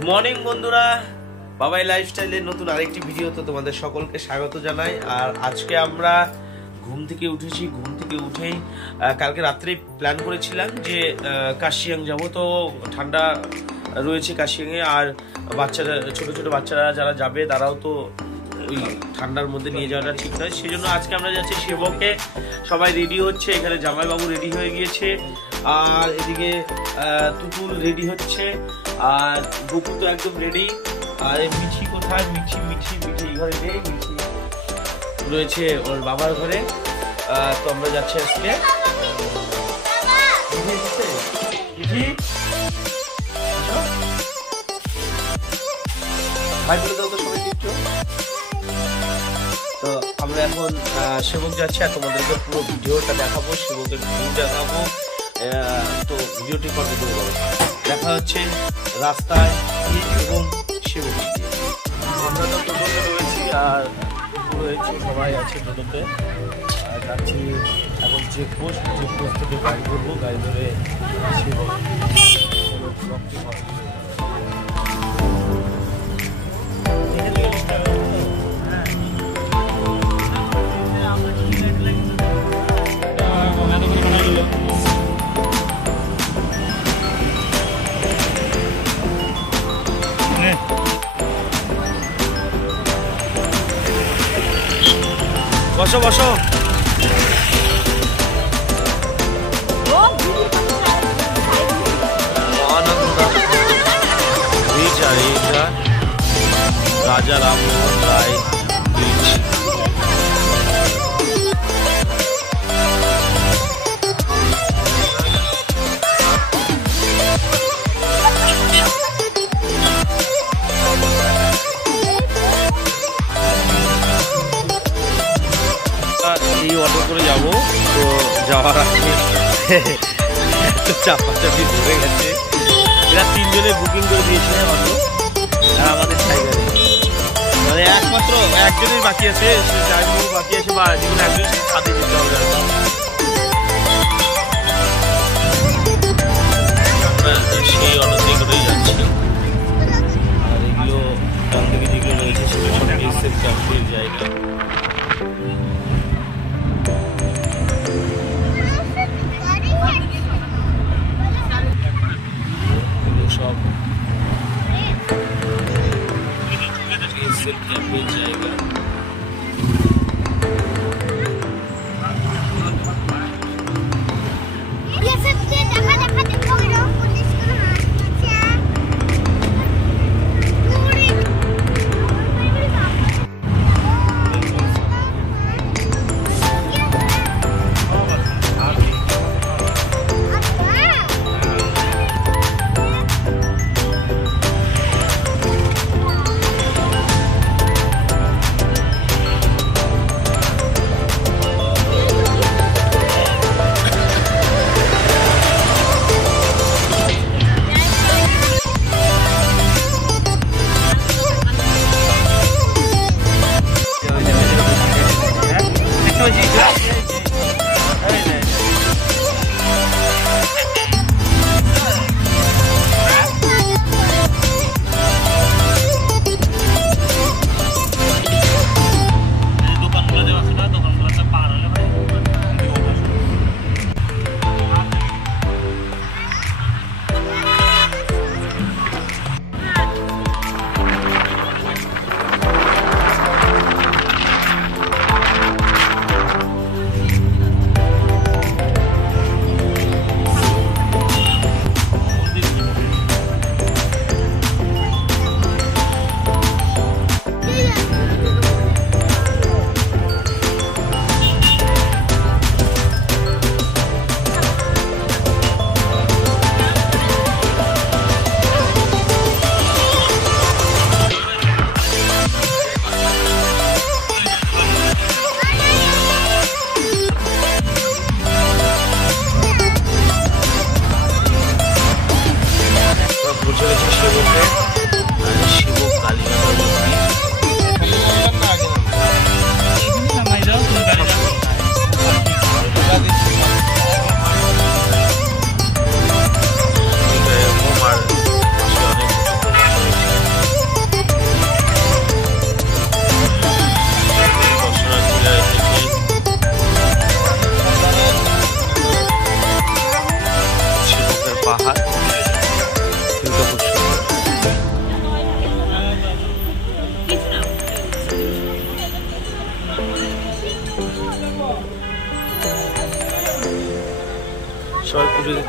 Good morning বন্ধুরা, বাবাই লাইফস্টাইলের নতুন আরেকটি ভিডিওতে তোমাদের সকলকে স্বাগত জানাই। আর আজকে আমরা ঘুম থেকে উঠেছি। ঘুম থেকে উঠেই কালকে রাত্রে প্ল্যান করেছিলাম যে কাশিয়াং যাব। তো ঠান্ডা রয়েছে কাশিয়াংয়ে, আর বাচ্চারা ছোট ছোট বাচ্চারা যারা যাবে তারাও তো ওই ঠান্ডার মধ্যে নিয়ে যাওয়াটা ঠিক নয়। সেই জন্য আজকে আমরা যাচ্ছি সেবকে। সবাই রেডি হচ্ছে, এখানে জামাইবাবু রেডি হয়ে গিয়েছে, আর এদিকে তুতুল রেডি হচ্ছে, আর গোপু তো একদম রেডি। আর মিঠি কোথায়? মিঠি এই ঘরে নেই, মিঠি রয়েছে ওর বাবার ঘরে। তো আমরা যাচ্ছি আজকে। মিঠি ভাই বলে দাও তো সবাই দিচ্ছ। তো আমরা এখন সেবক যাচ্ছি, আর তোমাদেরকে পুরো ভিডিওটা দেখাবো, সেবকের ভিউ দেখাবো। তো ভিডিওটি কন্টিনিউ করো। দেখা হচ্ছে রাস্তায় এবং সেবক। আমরা তো টোটোতে রয়েছি, আর রয়েছে সবাই আছে টোটোতে। যাচ্ছি এখন চেকপোস্ট থেকে গাড়ি ধরবো, গাড়ি ধরে সেবক। বসো বসো। রাজা রামমোহন রায় ব্রিজ। এই অটো করে যাবো। তো যাওয়ার আগে চাপাচাপি ধরে গেছে। এরা তিনজনে বুকিং করে দিয়েছে অটো, আর আমাদের সাইকেলে মানে একমাত্র একজনের বাকি আছে, বাকি আছে, বা জীবনে একজন ছাদে যেতে হবে। সেই অটোতে করেই যাচ্ছি। আর এগুলো ডান দিকে যেগুলো রয়েছে সেগুলো সব এসএফ ক্যাম্পের জায়গা। সব ক্যাম্পের জায়গা।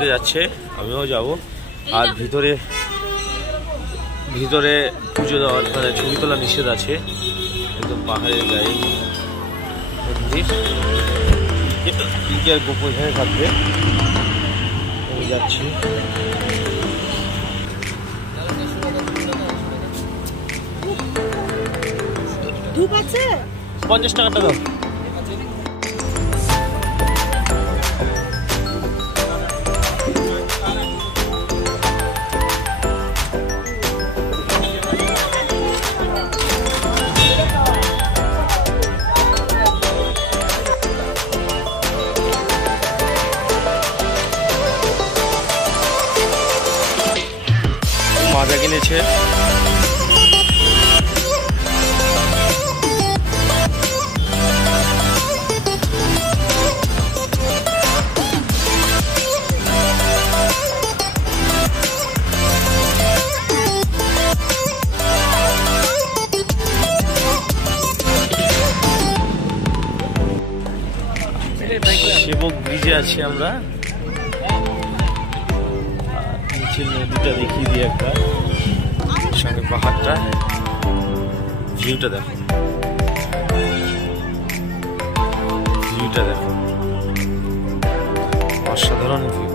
দিতে যাচ্ছে, আমিও যাব। আর ভিতরে পুজো দেওয়ার মানে ছবি তোলা নিষেধ আছে, একদম পাহাড়ের গায়ে মন্দির। আর গোপন এখানে থাকবে। আমি যাচ্ছি। ধূপ আছে 50 টাকাটা দাও। মাজা কিনেছে। সেবক ব্রিজে আছি আমরা। নিচের নদীটা দেখিয়ে দিই একটা, সঙ্গে পাহাড়টা, ভিউটা দেখো, অসাধারণ ভিউ।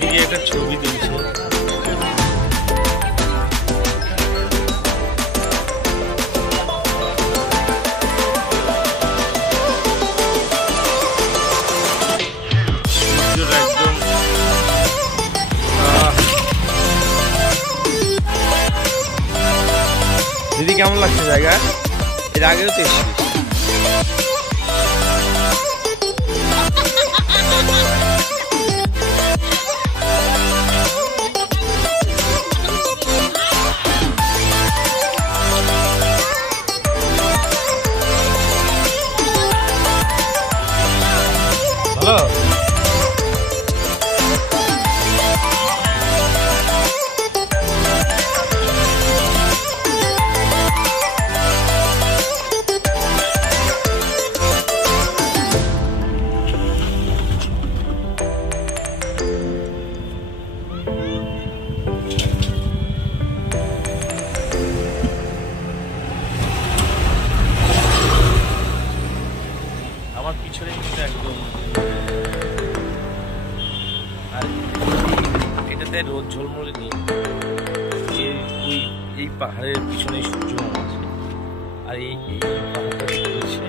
দিকে একটা ছবি তুলছে। দিদি কেমন লাগছে জায়গা? এর আগেও তো এসেছি। ভালো। আমার পিছনে কিন্তু একদম, আর এটাতে রোদ ঝলমলে নেই। এই পাহাড়ের পিছনে সূর্য আছে, আর এই পাহাড়টা রয়েছে।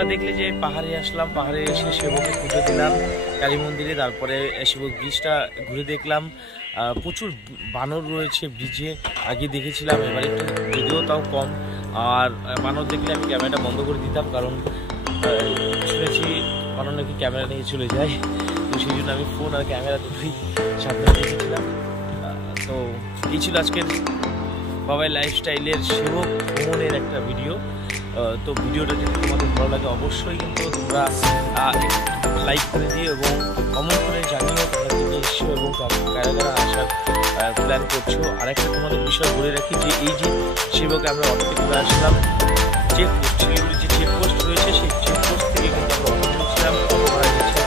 তোমরা দেখলে যে পাহাড়ে আসলাম, পাহাড়ে এসে সেবকে পুজো দিলাম কালী মন্দিরে, তারপরে সেবক ব্রিজটা ঘুরে দেখলাম। প্রচুর বানর রয়েছে ব্রিজে, আগে দেখেছিলাম, এবার একটু ভিডিও তাও কম। আর বানর দেখলে আমি ক্যামেরাটা বন্ধ করে দিতাম, কারণ শুনেছি বানর নাকি ক্যামেরা নিয়ে চলে যায়, তো সেই জন্য আমি ফোন আর ক্যামেরা দুটোই সাবধানে রেখেছিলাম। তো এই ছিল আজকের বাবাই লাইফস্টাইলের সেবক ভ্রমণের একটা ভিডিও। তো ভিডিওটা যদি তোমাদের ভালো লাগে অবশ্যই কিন্তু তোমরা লাইক করে দিও এবং কমেন্ট করে জানিও তোমরা কি এসছো এবং কারা কারা আসার প্ল্যান করছো। আরেকটা তোমাদের বিষয় বলে রাখি যে এই যে সেবকে আমরা অটোতে করে আসলাম, চেকপোস্ট শিলিগুড়ির যে চেকপোস্ট রয়েছে সেই চেকপোস্ট থেকে কিন্তু আমরা অটো করেছিলাম। অটো ভাড়া গেছে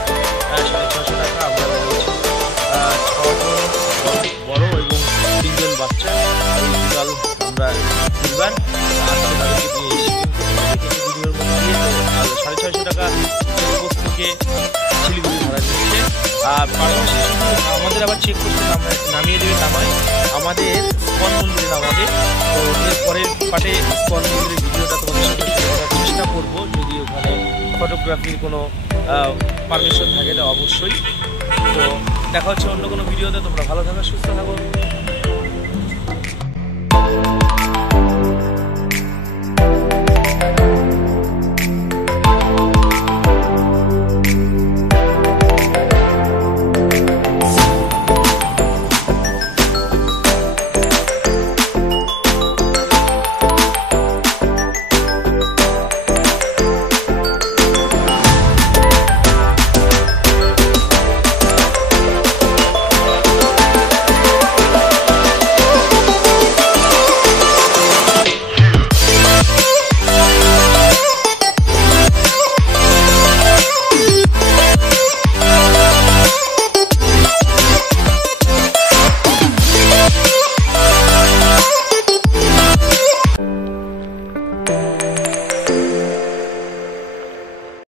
650 টাকা। আমরা রয়েছি 6 জন বড় এবং 3 জন বাচ্চা, এই টোটাল আমরা পরিবার আজকে তাদেরকে নিয়ে এসেছি। কিন্তু ভিডিওর মধ্যে দিয়ে তো 650 টাকা চেকপোস্ট থেকে শিলিগুড়ি ভাড়া দিচ্ছে। আর পাশাপাশি শুধু আমাদের আবার চেকপোস্টে নামিয়ে দেবে নামায় আমাদের ইস্কন মন্দিরে নামাবে। তো এর পরের পার্টে ইস্কন মন্দিরের ভিডিওটা তোমাদের সাথে করার চেষ্টা করবো, যদি ওখানে ফটোগ্রাফির কোনো পারমিশন থাকে তো অবশ্যই। তো দেখা হচ্ছে অন্য কোনো ভিডিওতে। তোমরা ভালো থাকো, সুস্থ থাকো।